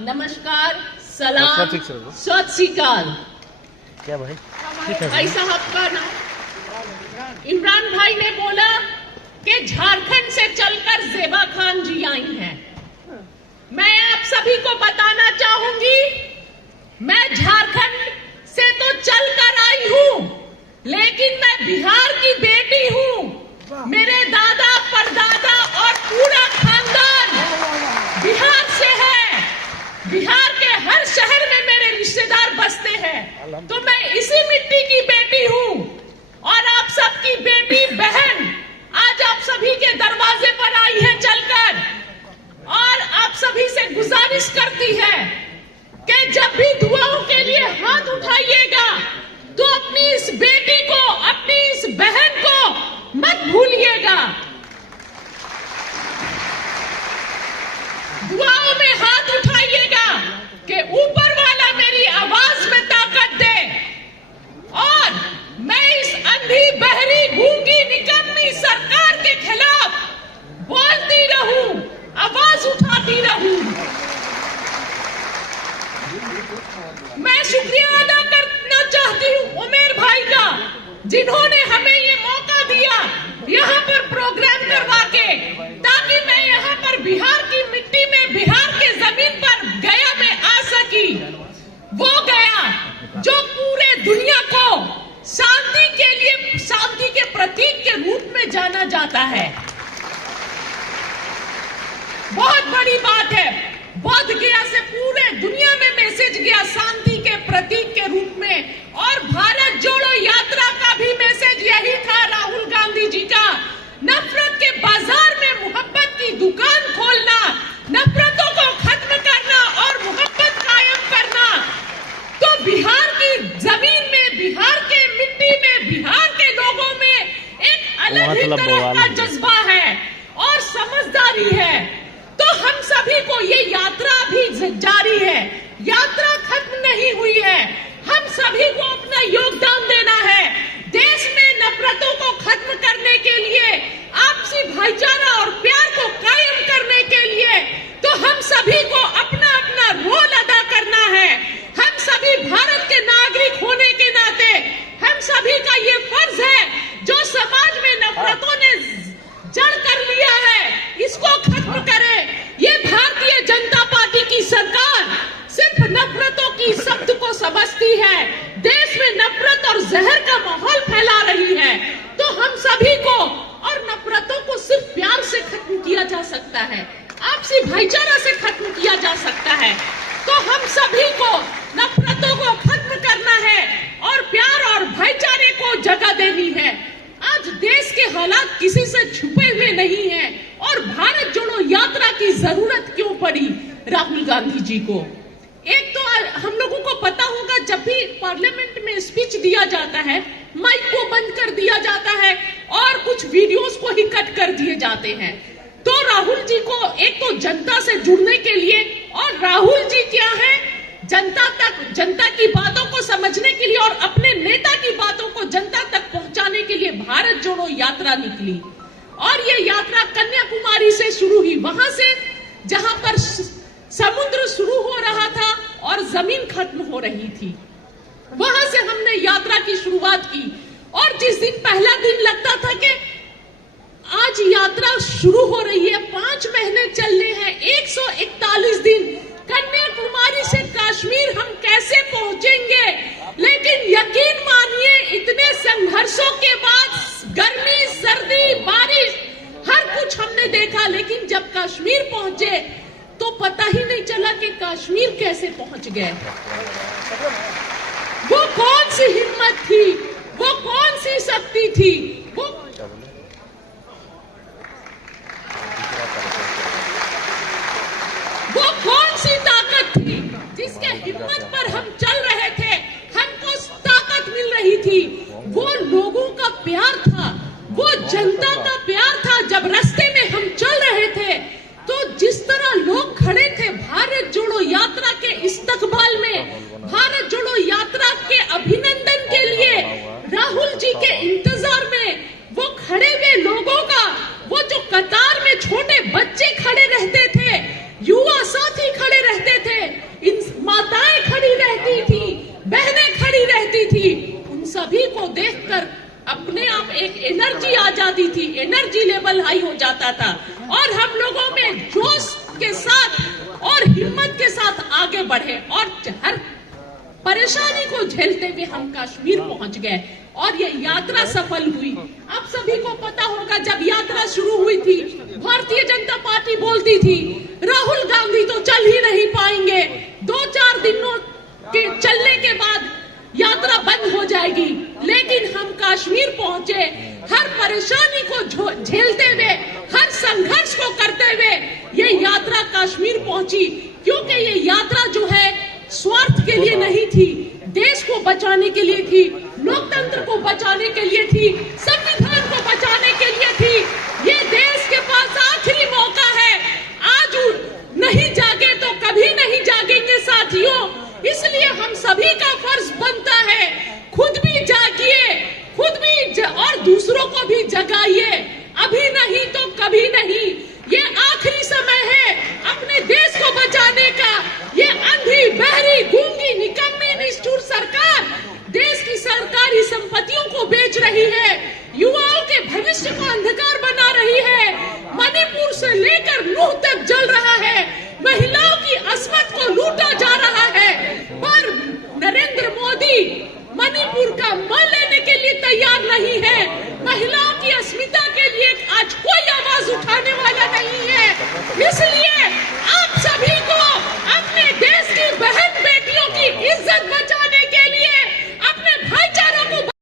नमस्कार, सलाम, सत श्री अकाल। क्या भाई? भाई साहब का नाम इमरान भाई ने बोला कि झारखंड से चलकर ज़ेबा खान जी आई हैं। मैं आप सभी को बताना चाहूंगी, मैं झारखंड से तो चलकर आई हूं, लेकिन मैं बिहार की बेटी हूं। मेरे दादा परदादा और पूरा खानदान बिहार से है। बिहार के हर शहर में मेरे रिश्तेदार बसते हैं, तो मैं इसी मिट्टी की बेटी हूं। और आप सबकी बेटी बहन आज आप सभी के दरवाजे पर आई है चलकर, और आप सभी से गुजारिश करती है कि जब भी दुआओं के लिए हाथ उठाइएगा तो अपनी इस बेटी को, अपनी इस बहन को मत भूलिएगा। दुआओं में हाथ उठाइएगा कि ऊपर वाला मेरी आवाज में ताकत दे, और मैं इस अंधी बहरी गूंगी निकम्मी सरकार के खिलाफ बोलती रहूं, आवाज उठाती रहूं। मैं शुक्रिया अदा करना चाहती हूं उमेर भाई का, जिन्होंने हमें ये मौका दिया यहाँ पर प्रोग्राम करवा के, ताकि मैं यहाँ पर बिहार की मिट्टी में, बिहार के जमीन पर गया में आ सकी। वो गया जो पूरे दुनिया को शांति के लिए, शांति के प्रतीक के रूप में जाना जाता है। बहुत बड़ी बात है, बोध गया से पूरे दुनिया में मैसेज गया शांति के प्रतीक के रूप में। और भारत जोड़ो यात्रा का भी मैसेज यही था राहुल गांधी जी का, नफरत के बाजार में मोहब्बत की दुकान खोलना, नफरतों को खत्म करना और मोहब्बत कायम करना। तो बिहार की जमीन में, बिहार के मिट्टी में, बिहार के लोगों में एक अलग ही तरह का जज्बा है और समझदारी है। तो हम सभी को ये यात्रा भी जारी है, यात्रा खत्म नहीं हुई है। हम सभी को अपना योगदान देना है देश में नफरतों को खत्म करने के लिए, आपसी भाईचारा और प्यार को कायम करने के लिए। तो हम सभी को अपना अपना रोल अदा करना है। हम सभी भारत के नागरिक होने के नाते हम सभी का ये फर्ज है, जो समाज में नफरतों ने जड़ कर लिया है, इसको खत्म करें। ये भारतीय जनता पार्टी की सरकार सिर्फ नफरतों की शब्द को समझती है, देश में नफरत और जहर का माहौल फैला रही है। तो हम सभी को, और नफरतों को सिर्फ प्यार से खत्म किया जा सकता है, आपसी भाईचारा से खत्म किया जा सकता है। तो हम सभी को नफरतों को खत्म करना है और प्यार और भाईचारे को जगह देनी है। आज देश के हालात किसी से छुपे हुए नहीं हैं, और भारत जोड़ो यात्रा की जरूरत क्यों पड़ी राहुल गांधी जी को? एक तो हम लोगों को पता होगा, जब भी पार्लियामेंट में स्पीच दिया जाता है, माइक को बंद कर दिया जाता है और कुछ वीडियोस को ही कट कर दिए जाते हैं। तो राहुल जी को एक तो जनता से जुड़ने के लिए, और राहुल जी क्या है, जनता तक, जनता की बातों को समझने के लिए और अपने नेता की बातों को जनता तक पहुंचाने के लिए भारत जोड़ो यात्रा निकली। और ये यात्रा कन्याकुमारी से शुरू हुई, वहां से जहां पर समुद्र शुरू हो रहा था और जमीन खत्म हो रही थी, वहां से हमने यात्रा की शुरुआत की। और जिस दिन पहला दिन लगता था कि आज यात्रा शुरू हो रही है, 5 महीने चलने हैं, 141 दिन, कन्याकुमारी से कश्मीर हम कैसे पहुंचेंगे? लेकिन यकीन मानिए, इतने संघर्षों के बाद, गर्मी, सर्दी, बारिश, हर कुछ हमने देखा, लेकिन जब कश्मीर पहुंचे तो पता ही नहीं चला कि कश्मीर कैसे पहुंच गए। वो कौन सी हिम्मत थी, वो कौन सी शक्ति थी, वो कौन सी ताकत थी जिसके हिम्मत पर हम चल रहे थे, हमको ताकत मिल रही थी। वो लोगों का प्यार था, वो जनता का प्यार था। जब रास्ते में हम चल रहे थे तो जिस तरह लोग खड़े थे भारत जोड़ो यात्रा के इस्तकबाल में, भारत जोड़ो यात्रा के अभिनंदन के लिए, राहुल जी के इंतजार में, वो खड़े हुए लोगों का, वो जो कतार में छोटे बच्चे खड़े रहते थे, युवा साथी खड़े रहते थे, देखकर अपने आप एक एनर्जी आ जाती थी, एनर्जी लेवल हाई हो जाता था और हम लोगों में जोश के साथ और हिम्मत के साथ आगे बढ़े और हर परेशानी को झेलते हुए हम कश्मीर पहुंच गए और ये यात्रा सफल हुई। आप सभी को पता होगा, जब यात्रा शुरू हुई थी, भारतीय जनता पार्टी बोलती थी राहुल गांधी तो चल ही नहीं पाएंगे, 2-4 दिनों के चलने के बाद यात्रा बंद हो जाएगी। लेकिन हम कश्मीर पहुंचे, हर परेशानी को झेलते हुए, हर संघर्ष को करते हुए ये यात्रा कश्मीर पहुंची, क्योंकि ये यात्रा जो है स्वार्थ के लिए नहीं थी, देश को बचाने के लिए थी, लोकतंत्र को बचाने के लिए थी, संविधान को बचाने के लिए थी। ये देश के पास आखिरी मौका है, आज नहीं जागे तो कभी नहीं जागेंगे साथियों। इसलिए हम सभी का फर्ज बनता है, खुद भी जागिए, खुद भी और दूसरों को भी जगाइए। अभी नहीं तो कभी नहीं, ये आखिरी समय है अपने देश को बचाने का। ये अंधी, बहरी, गूंगी, निकम्मी, निष्ठुर सरकार देश की सरकारी संपत्तियों को बेच रही है, युवाओं के भविष्य को अंधकार बना रही है, मणिपुर से लेकर नूह तक जल रहा है, महिलाओं की अस्मत को लूटा जा रहा है। पर नरेंद्र मोदी मणिपुर का मान लेने के लिए तैयार नहीं है, महिलाओं की अस्मिता के लिए आज कोई आवाज उठाने वाला नहीं है। इसलिए